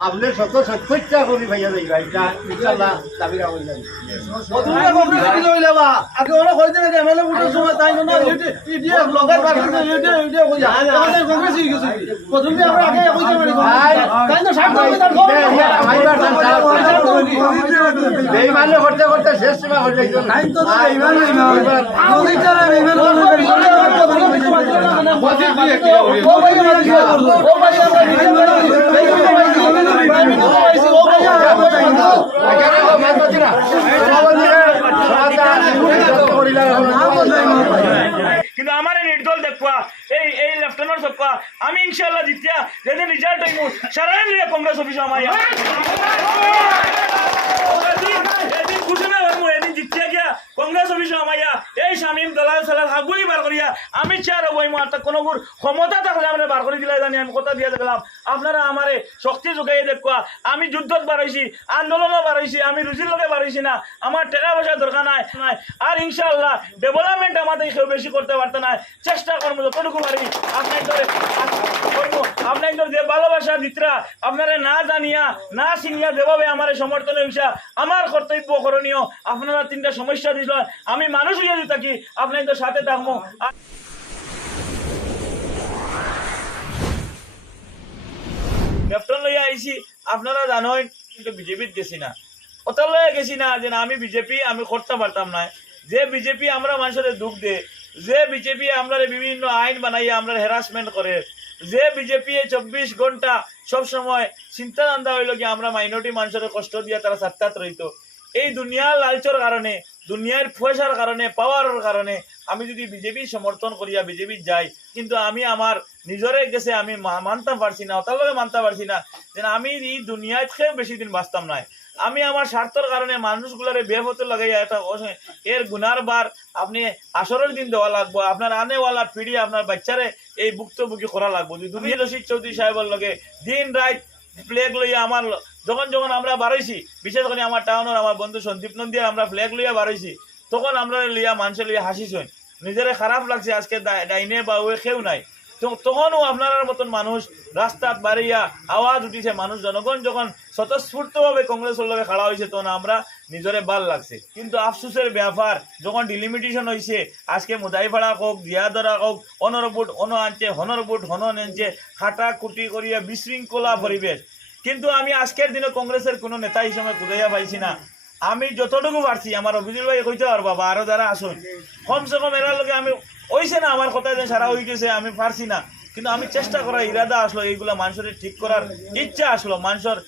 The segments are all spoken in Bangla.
আপনি শত সত্যটা করি ভাইয়া যাইবা এটা ইনশাল্লাহ দাবিরা হইলেন প্রথমে আগে ওরা সময় তাই না EDF blogger party EDF EDF কইয়া আমাদের কংগ্রেস হয়ে গেছে প্রথমে আমরা আগে কইতে পারি তাই না সাত বছর তার খবর বেইমানি করতে করতে শেষ সীমা হয়ে যাইতো না। এখানে তো মাছ পাচ্ছি না। সভাপতিরে সমাজটা করিলা এখন। কিন্তু আমার এই নির্দল দেখবা এই এই লেফটেন্যান্ট দেখবা আমি ইনশাল্লাহ জিতিয়া যেদিন রিজাল্ট হইব সারা নিয়ে কংগ্রেস অফিস আমার এদিন এদিন ঘোষণা হইব এদিন জিতিয়া গিয়া কংগ্রেস অফিস আমাইয়া এই শামিম দলাল সালাল হাগুলি বার করিয়া হইব আর তা কোনো ক্ষমতা থাকলে আমরা বার করে দিলাই জানি, আমি কথা দিয়ে দেখলাম আপনারা আমারে শক্তি যোগাই দেখবা আমি যুদ্ধত বাড়াইছি আন্দোলনও বাড়াইছি আমি রুজির লগে বাড়াইছি না। আমার টাকা পয়সা দরকার নাই নাই। আর ইনশাআল্লাহ ডেভেলপমেন্ট আমাদের কেউ বেশি করতে পারতে না চেষ্টা করব যতটুকু পারি আপনার করব। আপনার যে ভালোবাসা দিতরা আপনারা না জানিয়া, না চিনিয়া যেভাবে আমার সমর্থন হইসা আমার কর্তব্য করণীয়। আপনারা তিনটা সমস্যা দিল আমি মানুষ হইয়া দিই থাকি, আপনাদের সাথে থাকব। লেফটন লইয়া আইছি, আপনারা জানেন কিন্তু বিজেপিত গেছি না। ওটার লইয়া গেছি না যে আমি বিজেপি, আমি করতে পারতাম না। যে বিজেপি আমরা মানুষের দুঃখ দে, যে বিজেপি আমরা বিভিন্ন আইন বানাইয়া আমরা হ্যারাসমেন্ট করে, যে বিজেপি চব্বিশ ঘণ্টা সব সময় চিন্তা ধান্দা হইল কি আমরা মাইনরিটি মানুষের কষ্ট দিয়া তারা সাক্ষাৎ রইতো। এই দুনিয়ার লালচর কারণে, দুনিয়ার পয়সার কারণে পাওয়ারের কারণে আমি যদি বিজেপি সমর্থন করিয়া বিজেপি যাই, কিন্তু আমি আমার নিজরে গেছে, আমি মানতে পারছি না তার লগে মানতে পারছি না যে আমি এই দুনিয়ায় বেশি দিন বাঁচতাম নাই। আমি আমার স্বার্থের কারণে মানুষগুলারে বেহতে একটা অস- এর গুনার বার আপনি আসরের দিন দেওয়া লাগবো আপনার আনেওয়ালা পিড়ি আপনার বাচ্চারে এই ভুক্তভোগী করা লাগবো। দুনিয়া রশিদ চৌধুরী সাহেবের লগে দিন রাত ফ্ল্যাগ লইয়া আমার যখন যখন আমরা বাড়াইছি বিশেষ করে আমার টাউনের আমার বন্ধু সন্দীপ নন্দিয়ার আমরা ফ্ল্যাগ লইয়া বাড়াইছি তখন আমরা লইয়া মানুষের লইয়া হাসিছই নিজেরে খারাপ লাগছে, আজকে ডাইনে বা ওয়ে কেউ নাই তখনও আপনার মতন মানুষ রাস্তাত বাড়িয়া আওয়াজ উঠিছে, মানুষ জনগণ যখন স্বতঃস্ফূর্তভাবে কংগ্রেসের লগে খাড়া হয়েছে তখন আমরা নিজরে ভালো লাগছে। কিন্তু আফসোসের ব্যাপার, যখন ডিলিমিটেশন হয়েছে আজকে মুদাইপাড়া হোক দিয়াদরা হোক অনর বুট অন আনছে হনর বুট হন আনছে খাটা কুটি করিয়া বিশৃঙ্খলা পরিবেশ। কিন্তু আমি আজকের দিনে কংগ্রেসের কোনো নেতা হিসেবে খুঁজাইয়া পাইছি না। আমি যতটুকু পারছি, আমার অভিজিৎ ভাই কইতে পারব বাবা আরও যারা আসুন। কমসে কম এরার লগে আমি হইছে না আমার কথা যে সারা হয়ে গেছে আমি পারছি না। কিন্তু আমি চেষ্টা করার ইরাদা আসলো, এইগুলা মানুষের ঠিক করার ইচ্ছা আসলো। মানুষের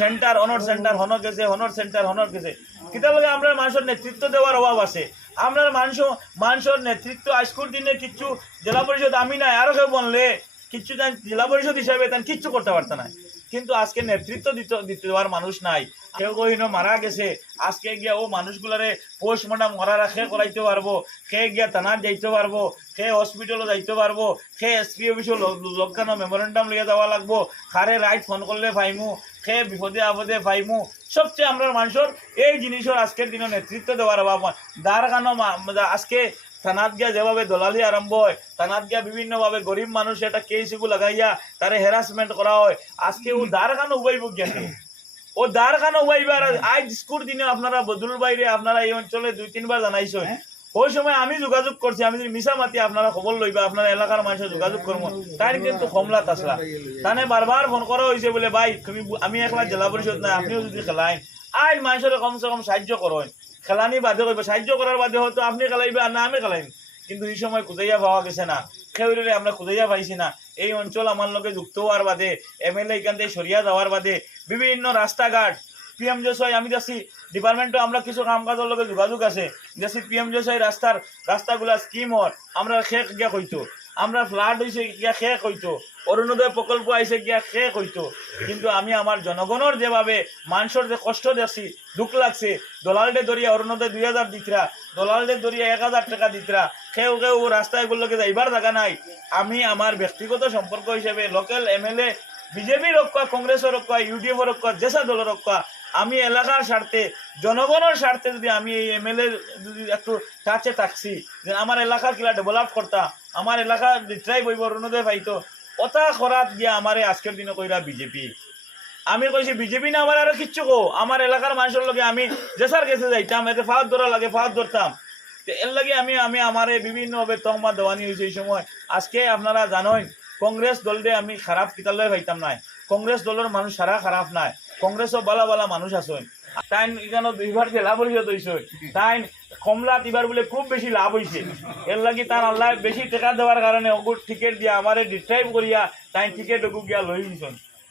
সেন্টার অনর সেন্টার হনর গেছে হনর সেন্টার হনর গেছে। কিতা লগে আমরা মানুষের নেতৃত্ব দেওয়ার অভাব আছে। আমরা মানুষ মানুষের নেতৃত্ব আজকের দিনে কিচ্ছু জেলা পরিষদ আমি নাই, আরও কেউ বললে কিচ্ছু জেলা পরিষদ হিসাবে তান কিচ্ছু করতে পারতো না। কিন্তু আজকে নেতৃত্ব দিতে দিতে দেওয়ার মানুষ নাই। কেউ কহিন মারা গেছে। আজকে গিয়া ও মানুষগুলারে পোস্টমর্টম মরা রাখে করাইতে পারব, কে গিয়া থানার যাইতে পারব, কে হসপিটালও যাইতে পারব সে এসপি অফিসও লগানো মেমোরেন্ডাম লিয়ে দেওয়া লাগবো খারে রাইট ফোন করলে পাইমু সে বিপদে আপদে পাইমু, সবচেয়ে আমরা মানুষের এই জিনিসের আজকের দিনে নেতৃত্ব দেওয়ার অভাব দার কানো আজকে থানাত গিয়া যেভাবে দলালি আরম্ভ হয়, থানাত গিয়া বিভিন্নভাবে গরিব মানুষ এটা কেসিগু লাগাইয়া তারে হ্যারাসমেন্ট করা হয়, আজকে ও দ্বার কানো উবাইব জ্ঞান ও দ্বার কানো উবাইবার আজ স্কুল দিনে আপনারা বদুল বাইরে আপনারা এই অঞ্চলে দুই তিনবার জানাইছেন। ওই সময় আমি যোগাযোগ করছি আমি যদি মিশা মাতি আপনারা খবর লইবা আপনার এলাকার মানুষের যোগাযোগ করব। তাই কিন্তু কমলাত আসলা। তানে বারবার ফোন করা হয়েছে বলে ভাই তুমি আমি একলা জেলা পরিষদ নাই আপনিও যদি খেলাইন। আজ মানুষের কমসে কম সাহায্য করেন। খেলানি বাদে করবে সাহায্য করার বাদে হয়তো আপনি খেলাইবে আর না আমি খেলাইম। কিন্তু এই সময় খুঁজাইয়া পাওয়া গেছে না। খেউরে আমরা খুঁজাইয়া পাইছি না। এই অঞ্চল আমার লগে যুক্ত হওয়ার বাদে এম এল এ এখান থেকে সরিয়া যাওয়ার বাদে, বিভিন্ন রাস্তাঘাট পিএম জসাই আমি যাচ্ছি ডিপার্টমেন্টও আমরা কিছু কাম কাজের লগে যোগাযোগ আছে। যাচ্ছি পিএম জসাই রাস্তার রাস্তাগুলা স্কিমর আমরা শেষ গিয়া কইতো। আমরা ফ্লাড হয়েছে গিয়া শেষ হইতো অরুণোদয় প্রকল্প আইসে গিয়া শেষ হইতো কিন্তু আমি আমার জনগণের যেভাবে মানুষের যে কষ্ট দেখছি দুঃখ লাগছে দলালডে দরিয়া অরুণোদয় দুই হাজার দিতরা দলালডে দরিয়া এক হাজার টাকা দিতরা কেউ কেউ রাস্তায় গুলোকে যাইবার জায়গা নাই। আমি আমার ব্যক্তিগত সম্পর্ক হিসেবে লোকাল এমএলএ বিজেপি রক্ষা কংগ্রেসের রক্ষা ইউডিএফ রক্ষা যেসা দলের রক্ষা আমি এলাকার স্বার্থে জনগণের স্বার্থে যদি আমি এই এমএলএ যদি একটু কাছে থাকছি যে আমার এলাকা কিলা ডেভেলপ করতাম আমার এলাকা রিট্রাই বইব অরুণোদয় পাইতো ওটা করাত গিয়া আমারে আজকের দিনে কইরা বিজেপি। আমি কইছি বিজেপি না আমার আরও কিচ্ছু কো আমার এলাকার মানুষের লগে আমি জেসার কাছে যাইতাম, এতে ফাঁদ ধরা লাগে ফাঁদ ধরতাম এর লাগে আমি আমি আমার বিভিন্নভাবে তহমা দেওয়ানি হয়েছে এই সময়। আজকে আপনারা জানেন কংগ্রেস দলরে আমি খারাপ কিতালে ভাইতাম নাই। কংগ্রেস দলের মানুষ সারা খারাপ নাই। কংগ্রেসও বালা বালা মানুষ আছেন তাই এখানে দুইবার জেলা পরিষদ হয়েছে তাই কমলা এবার বলে খুব বেশি লাভ হয়েছে এর লাগি তার আল্লাহ বেশি টাকা দেওয়ার কারণে ওগুর টিকিট দিয়া আমারে ডিস্ট্রাইব করিয়া তাই টিকিট ওগু গিয়া লই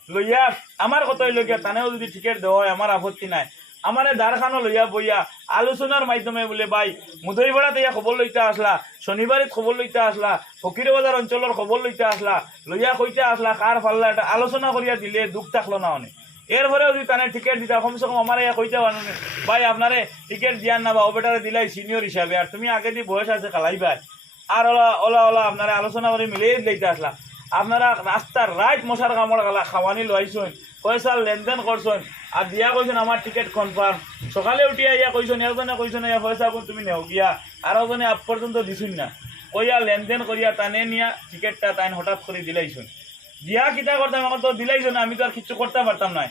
লইয়া আমার কতই লইয়া তানেও যদি টিকিট দেওয়া হয় আমার আপত্তি নাই। আমারে দ্বারখানো লইয়া বইয়া আলোচনার মাধ্যমে বলে, ভাই মুদইপাড়াতে ইয়া খবর লইতে আসলা শনিবারে খবর লইতে আসলা ফকির বাজার অঞ্চলের খবর লইতে আসলা, লইয়া কইতে আসলা কার ফাল্লা এটা আলোচনা করিয়া দিলে দুঃখ থাকল না অনেক। এরপরেও যদি তানে টিকিট দিতা কমসে কম আমার ইয়া কইতে পারেন ভাই, আপনারে টিকিট দিয়ার না বা ওবেটারে দিলাই সিনিয়র হিসাবে আর তুমি আগে দিয়ে বয়স আছে খালাই ভাই। আর ওলা ওলা ওলা, আপনারা আলোচনা করে মিলিয়ে লইতে আসলা। আপনারা রাস্তার রাইট মশার কামড় খাওয়ানি লইছেন। পয়সার লেনদেন করছেন আর দিয়া কইছেন আমার টিকিট কনফার্ম সকালে উঠিয়া ইয়া কইছেন এজনে কইছেন ইয়া পয়সা কোন তুমি নেও গিয়া আর ওজনে আপ পর্যন্ত দিছুন না। কইয়া, লেনদেন করিয়া টানে নিয়া টিকিটটা তাইন হঠাৎ করে দিলাইছুন। দিয়া কিতা করতাম আমার তো দিলাইছুন আমি তো আর কিছু করতে পারতাম না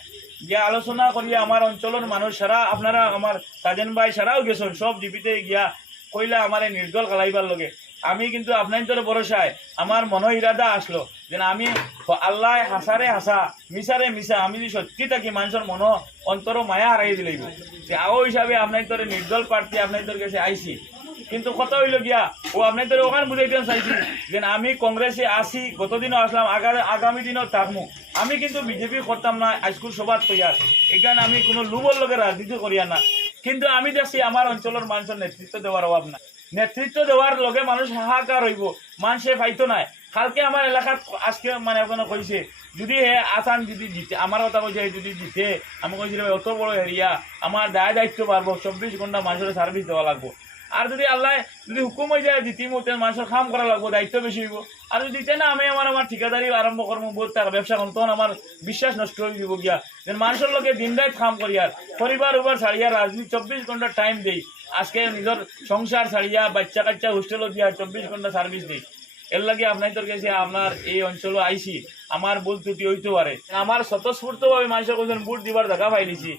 গিয়া আলোচনা করিয়া আমার অঞ্চলের মানুষ সারা আপনারা আমার সাজেন ভাই সারাও গেছেন, সব ডিপিতে গিয়া কইলা আমার নির্দল কালাইবার লগে। আমি কিন্তু আপনার তোর ভরসায়। আমার মনো ইরাদা আসলো যে আমি আল্লাহ হাসারে হাসা মিসারে মিসা আমি যদি সত্যি থাকি, মানুষের মনো অন্তর মায়া হারাই দিলাইব যে আও হিসাবে আপনার তোর নির্দল প্রার্থী আপনার তোর কাছে আইসি কিন্তু কত হইল গিয়া, ও আপনি তোর ওখানে বুঝাইতে চাইছি যে আমি কংগ্রেসে আসি, গতদিনও আসলাম, আগা- আগামী দিনও থাকব আমি কিন্তু বিজেপি করতাম না হাইস্কুল সভাত কইয়ার এখানে আমি কোনো লুবর লোকের রাজনীতি করিয়া না। কিন্তু আমি দেখছি আমার অঞ্চলের মানুষের নেতৃত্ব দেওয়ার অভাব না নেতৃত্ব দেওয়ার লগে মানুষ হাহাকার হইব। মানুষে পাইতো নাই। কালকে আমার এলাকাত আজকে মানে এখনও কইছে যদি হে আসান যদি জিতে আমার কথা কইছে যদি জিতে, আমি কইছি অত বড় এরিয়া আমার দায় দায়িত্ব পারব চব্বিশ ঘণ্টা মানুষের সার্ভিস দেওয়া লাগবো। আর যদি আল্লাহ যদি হুকুম হয়ে যায় দিতি মতে মানুষের কাম করা লাগবো, দায়িত্ব বেশি হইব। আর যদি দিতে না, আমি আমার আমার ঠিকাদারি আরম্ভ করব, বহুত টাকা ব্যবসা করব, তখন আমার বিশ্বাস নষ্ট হয়ে দিব গিয়া। যেন মানুষের লোকে দিন রাত কাম করি আর, পরিবার উবার ছাড়িয়া রাজনীতি চব্বিশ ঘণ্টা টাইম দেই। আজকে নিজের সংসার ছাড়িয়া, বাচ্চা কাচ্চা হোস্টেলও দিয়া চব্বিশ ঘণ্টা সার্ভিস দিই। এর লাগে আপনাদের কাছে আপনার এই অঞ্চলে আইসি, আমার ভুল ত্রুটি হইতে পারে। আমার স্বতঃস্ফূর্তভাবে মানুষের কোথাও বুট দিবার দেখা পাইলিছি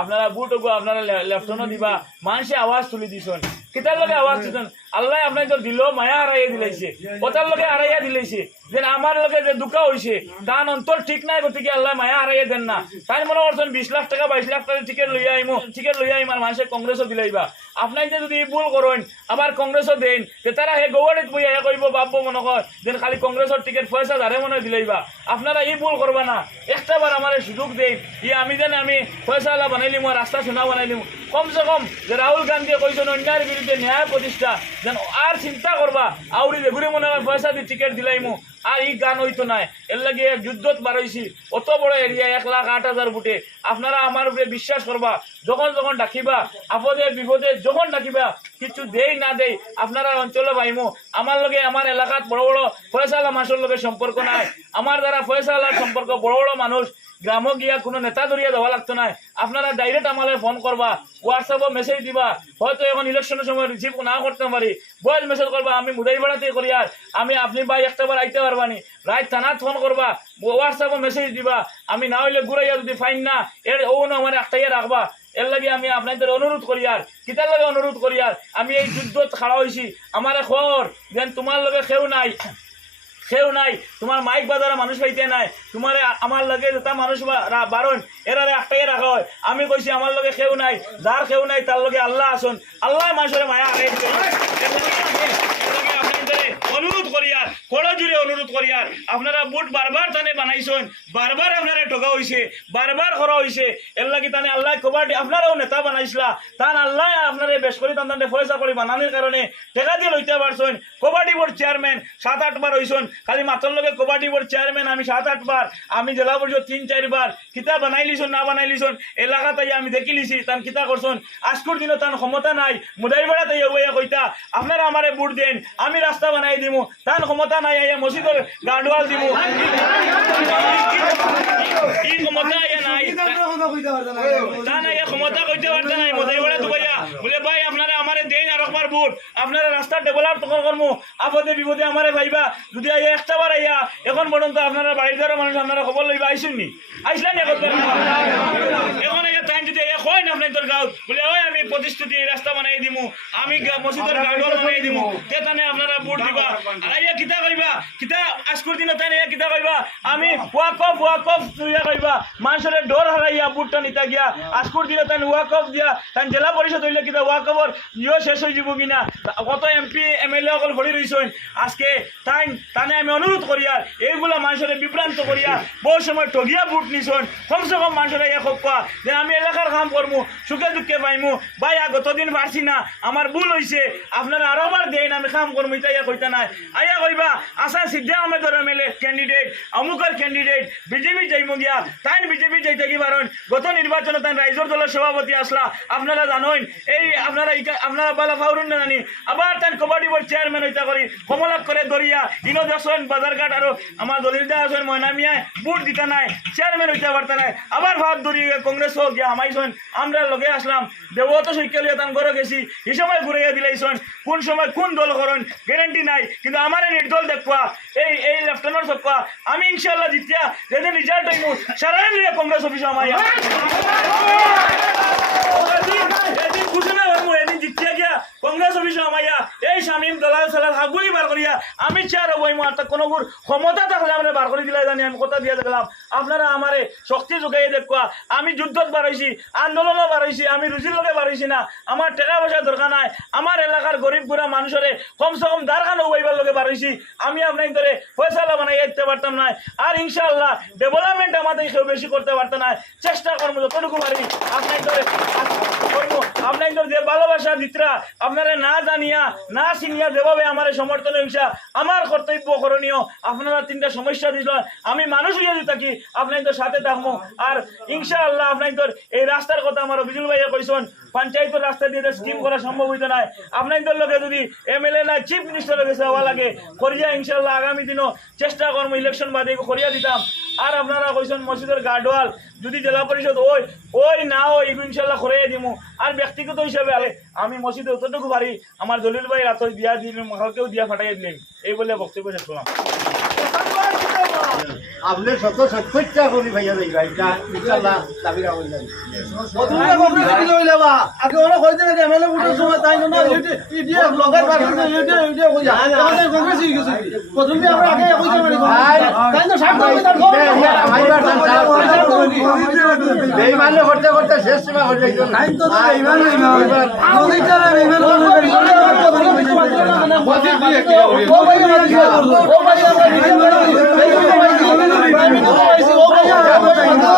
আপনারা বুট আপনারা লেফটনও দিবা, মানুষে আওয়াজ তুলি দিছেন। কিতার লগে আওয়াজ দিছেন আল্লাহ আপনাদের দিল, মায়া হারাইয়া দিলাইছে। কথার লগে হারাইয়া দিলাইছে। যে আমার লগে যে দুঃখা হইছে তার অন্তর ঠিক নাই গতিকে আল্লাহ মায়া হারাইয়া দেন না। তাই মনে করছেন, বিশ লাখ টাকা, বাইশ লাখ টাকা টিকিট লইয়া আইমো টিকিট লইয়া আইম আর মানুষের কংগ্রেসও দিলাইবা। আপনার যে যদি ভুল করেন, আবার কংগ্রেসও দেন, তে তারা হে গৌড়িত বইয়া হে কইব বাপ্য মনে কর, যেন খালি কংগ্রেসের টিকিট পয়সা ধারে মনে দিলাইবা। আপনারা এই ভুল করবা না। একটা বার আমার সুযোগ দেন ই আমি যেন আমি পয়সা আলা বানাইলিম রাস্তা সোনা বানাইলিম কমসে কম যে রাহুল গান্ধী কইছেন অন্যায়ের বিরুদ্ধে ন্যায় প্রতিষ্ঠা, যেন আর চিন্তা করবা। আউরি যেগুলি মনে হয় পয়সা দিয়ে টিকিট দিলাইমু, আর এই গান হইতো নাই। এর লাগে যুদ্ধত বাড়াইছি, অত বড় এরিয়া, এক লাখ আট হাজার ফুটে। আপনারা আমার উপরে বিশ্বাস করবা, যখন যখন ডাকিবা, আপদে বিপদে যখন ডাকিবা, কিছু দেই না দেই, আপনারা অঞ্চলে পাইমো আমার লগে, আমার এলাকাত বড় বড় ফয়সালা মানুষের লগে সম্পর্ক নাই। আমার দ্বারা ফয়সালার সম্পর্ক বড় বড় মানুষ। গ্রামে গিয়া কোনো নেতা ধরিয়া দেওয়া লাগতো না আপনারা ডাইরেক্ট আমালে ফোন করবা হোয়াটসঅ্যাপে মেসেজ দিবা। হয়তো এখন ইলেকশনের সময় রিসিভ না করতে পারি বয়স মেসেজ করবা আমি মুদাই বেড়াতে করি আর আমি আপনি ভাই একটা বার আইতে পারবানি রাত থানাত ফোন করবা হোয়াটসঅ্যাপে মেসেজ দিবা। আমি না হইলে ঘুরাইয়া যদি ফাইন না এর ও না আমার একটাই রাখবা এর লাগে আমি আপনাদের অনুরোধ করি আর কিতার লগে অনুরোধ করি আর আমি এই যুদ্ধত খাড়া হয়েছি আমার খবর যেন তোমার লগে কেউ নাই। সেও নাই। তোমার মাইক বাজারে মানুষ পাইতে নাই। তোমার আমার লগে যেটা মানুষ বারণ, এরারে একটাই রাখা হয়। আমি কইছি, আমার লগে সেও নাই, যার সেও নাই, তার লগে আল্লাহ আসুন। আল্লাহ মানুষের মায়া অনুরোধ করিয়ার কড়া জুড়ে অনুরোধ করিয়ার আপনারা বুট বারবার তানে বানাইছেন, বারবার আপনারা ঠকা হইছে, বারবার করা হইছে। এর লাগি তানে আল্লাহ কবাডি, আপনারাও নেতা বানাইছিলা, তান আল্লাহ আপনারে বেশ করে তান তানে পয়সা করে বানানোর কারণে টেকা দিয়ে লইতে পারছেন। কবাডি বোর্ড চেয়ারম্যান সাত আটবার হইছেন, খালি মাত্র লগে কবাডি বোর্ড চেয়ারম্যান আমি সাত আটবার আমি জেলা পরিষদ তিন চারবার কিতা বানাই লিছন না বানাই লিছন এলাকা তাই আমি দেখি লিছি, তান কিতা করছন? আজকুর দিনও তান ক্ষমতা নাই মুদাই বেড়া তাই কইতা, আপনারা আমারে বুট দেন, আমি রাস্তা বানাই দিমু তার ক্ষমতা নাই আইয়া মসজিদের গান্ডওয়াল দিব ই ক্ষমতা আইয়া নাই? তা নাই ক্ষমতা কইতে পারতে নাই মজাই তো দুবাইয়া। বলে ভাই আর আপনারা রাস্তা ডেভেলপ তখন করমু। আপদে বিপদে আমারে ভাইবা। যদি আইয়া একটা বার আইয়া এখন পর্যন্ত আপনারা বাড়িদার মানুষ আপনারা খবর লইবা আইসুন নি? আইসলেন এখন এখন আইয়া টাইম যদি আইয়া কয় না আপনার গাঁও বলে ওই আমি প্রতিশ্রুতি এই রাস্তা বানাই দিমু। আমি মসজিদের গার্ডওয়াল বানাই দিমু। তে তানে আপনারা ভোট দিবা। আর আইয়া কিতা কইবা? কিতা আজকুর দিন আইয়া কিতা কইবা? আমি ওয়াকফ ওয়াকফ তুইয়া কইবা। মানুষের ডর হারাইয়া বুটটা নিতা গিয়া আজকুর দিনে তাই ওয়াকফ দিয়া তাই জেলা পরিষদ হইলে কিতা ওয়াকফর ইও শেষ হয়ে যাব কিনা? কত এমপি, এমএলএ অকল ভরি রইছেন আজকে তাই তানে আমি অনুরোধ করিয়ার এইগুলা মানুষের বিভ্রান্ত করিয়া বহু সময় ঠগিয়া বুট নিছন কমসে কম মানুষের এক হকা যে আমি এলাকার কাম করমু সুখে দুঃখে পাইমু। ভাই গতদিন পারছি না আমার ভুল হইছে আপনারা আরও বার দেন আমি কাম করমু ইতা ইয়া কইতা নাই। আইয়া কইবা আসান সিদ্ধা আহমেদর এমএলএ ক্যান্ডিডেট অমুকের ক্যান্ডিডেট বিজেপি যাইমু গিয়া তাই বিজেপি যাইতে কি পারেন গত নির্বাচনে তাই রাইজর দলের সভাপতি আসলা আপনারা জানেন এই আপনারা আপনারা বালা ফাউরুন না জানি আবার তাই কবাডি বোর্ড চেয়ারম্যান হইতা করি। কমলাক করে দরিয়া ইনো দেখছেন বাজারঘাট আর আমার দলিলদা আছেন ময়না মিয়ায় বুট দিতা নাই চেয়ারম্যান হইতে পারতা নাই। আবার ভাব দরি কংগ্রেস হোক গিয়া আমাইছেন আমরা লগে আসলাম। দেবত সৈকেলিয়া তান ঘরে গেছি। এই সময় ঘুরাইয়া দিলাইছেন কোন সময় কোন দল করেন গ্যারেন্টি নাই। কিন্তু আমার নির্দল দেখবা এই এই লেফটেন্যান্ট সবকা আমি ইনশাল্লাহ জিতিয়া যেদিন রিজাল্ট হইব সারা কংগ্রেস অফিসে আমায় এদিন এদিন ঘোষণা করব এদিন জিতিয়া গিয়া কংগ্রেস অফিসে আমাইয়া এই শামিম দলাল সালাল হাগুলি বার করিয়া আমি চেয়ার হব আর কোনো ক্ষমতা থাকলে আমরা বার করে দিলাই জানি, আমি কথা দিয়ে দেখলাম। আপনারা আমারে শক্তি যোগাই দেখুয়া আমি যুদ্ধত বাড়াইছি আন্দোলনও বাড়াইছি আমি রুচির লগে বাড়াইছি না। আমার টাকা পয়সা দরকার নাই। আমার এলাকার গরিব গুড়া মানুষের কমসে কম দারখানো উবাইবার লগে বাড়াইছি আমি আপনার ধরে ফয়সালা বানাই দিতে পারতাম না আর ইনশাআল্লাহ ডেভেলপমেন্ট আমাদের কেউ বেশি করতে পারতো না চেষ্টা করব যতটুকু পারি আপনার ধরে করব আপনার যে ভালোবাসা দিতরা আপনারা না জানিয়া, না চিনিয়া যেভাবে আমার সমর্থন হইসা আমার কর্তব্য করণীয়, আপনারা তিনটা সমস্যা দিল, আমি মানুষ হইয়া দিই থাকি আপনার সাথে থাকব আর ইনশাআল্লাহ আপনার তোর এই রাস্তার কথা আমার অভিযোগ ভাইয়া কইসন, পঞ্চায়েতের রাস্তা দিয়ে স্কিম করা সম্ভব হইতো না। আপনাদের লোকে যদি এমএলএ না চিফ মিনিস্টারের কাছে হওয়া লাগে, করিয়া ইনশাল্লাহ আগামী দিনও চেষ্টা করব ইলেকশন বাদে করিয়া দিতাম। আর আপনারা কইছেন মসজিদের গার্ডওয়াল, যদি জেলা পরিষদ ওই ওই না ওই ইনশাল্লাহ করিয়ে দিমু। আর ব্যক্তিগত হিসাবে আমি মসজিদে অতটুকু পারি, আমার দলিল ভাই রাত দিয়া দিলাম কালকেও দিয়া ফাটাই দিলেন। এই বলে বক্তব্য শেষ করলাম। আপনি শত সত্তরটা করি ভাইয়া দাবি রাখুন প্রথমে আগে ওরা এমএলএ ভোটের সময় তাই না ইডিএফ লগের পার্টি ইডিএফ ইডিএফ কইয়া আমাদের কংগ্রেস হয়ে গেছে প্রথমে আমরা আগে কইতে পারি তাই না সাহেব কইতে তার খবর বেইমানে করতে করতে শেষ সীমা হয়ে না ও ভাই আমরা